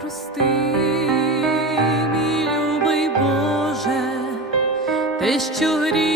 прости, мій любий Боже, те, що гріх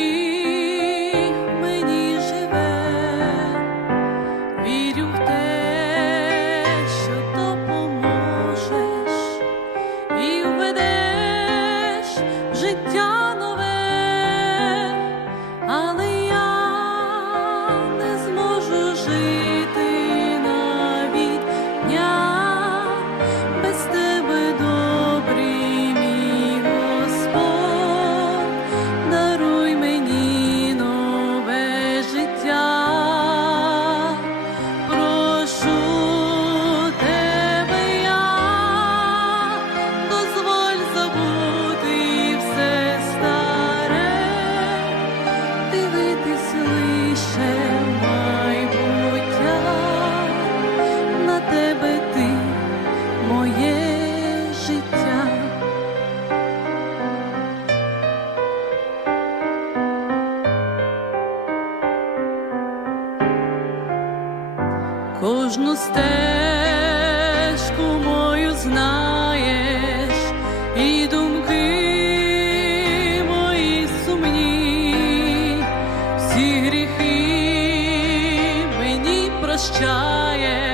кожну стежку мою знаєш, і думки мої сумні, всі гріхи мені прощаєш.